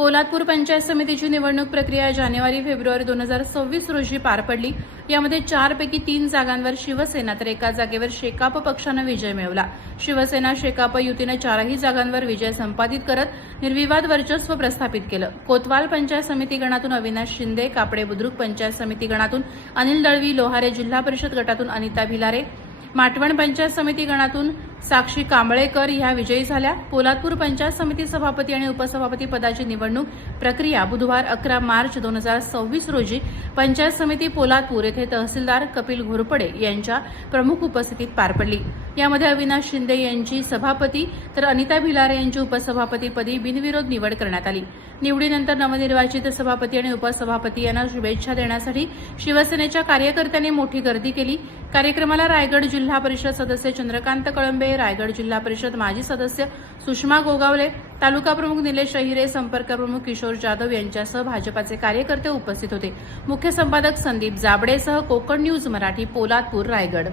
पोलादपूर पंचायत समितीची निवडणूक प्रक्रिया जानेवारी-फेब्रुवारी 2026 रोजी पार पडली। यामध्ये 4 पैकी 3 जागांवर शिवसेना तर एका जागेवर शेकाप पक्षाने विजय मिळवला। शिवसेना शेकाप युतीने 4ही जागांवर विजय संपादित करत निर्विवाद वर्चस्व प्रस्थापित केलं। कोतवाल पंचायत समिती गणातून अविनाश शिंदे, कापडे बुद्रुक पंचायत समिती गणातून अनिल दळवी, लोहारे जिल्हा परिषद गटातून अनिता भिलारे, माटवण पंचायत समिती गणातून साक्षी कांबळेकर ह्या विजयी झाल्या। पोलादपूर पंचायत समिती सभापती आणि उपसभापती पदाची निवडणूक प्रक्रिया बुधवार 11 मार्च 2026 रोजी पंचायत समिती पोलादपूर येथे तहसीलदार कपिल घोरपडे यांच्या प्रमुख उपस्थितीत पार पडली। यामध्ये अविनाश शिंदे यांची सभापती तर अनिता भिलारे यांची उपसभापतीपदी बिनविरोध निवड करण्यात आली। निवडीनंतर नवनिर्वाचित सभापती आणि उपसभापती यांना शुभेच्छा देण्यासाठी शिवसेनेच्या कार्यकर्त्यांनी मोठी गर्दी केली। कार्यक्रमाला रायगड जिल्हा परिषद सदस्य चंद्रकांत कळंबे, रायगड जिल्हा परिषद माजी सदस्य सुषमा गोगावले, तालुका प्रमुख निलेश अहिरे, संपर्क प्रमुख किशोर जाधव यांच्यासह भाजपाचे कार्यकर्ते उपस्थित होते। मुख्य संपादक संदीप जाबडेसह कोकण न्यूज मराठी, पोलादपूर, रायगड।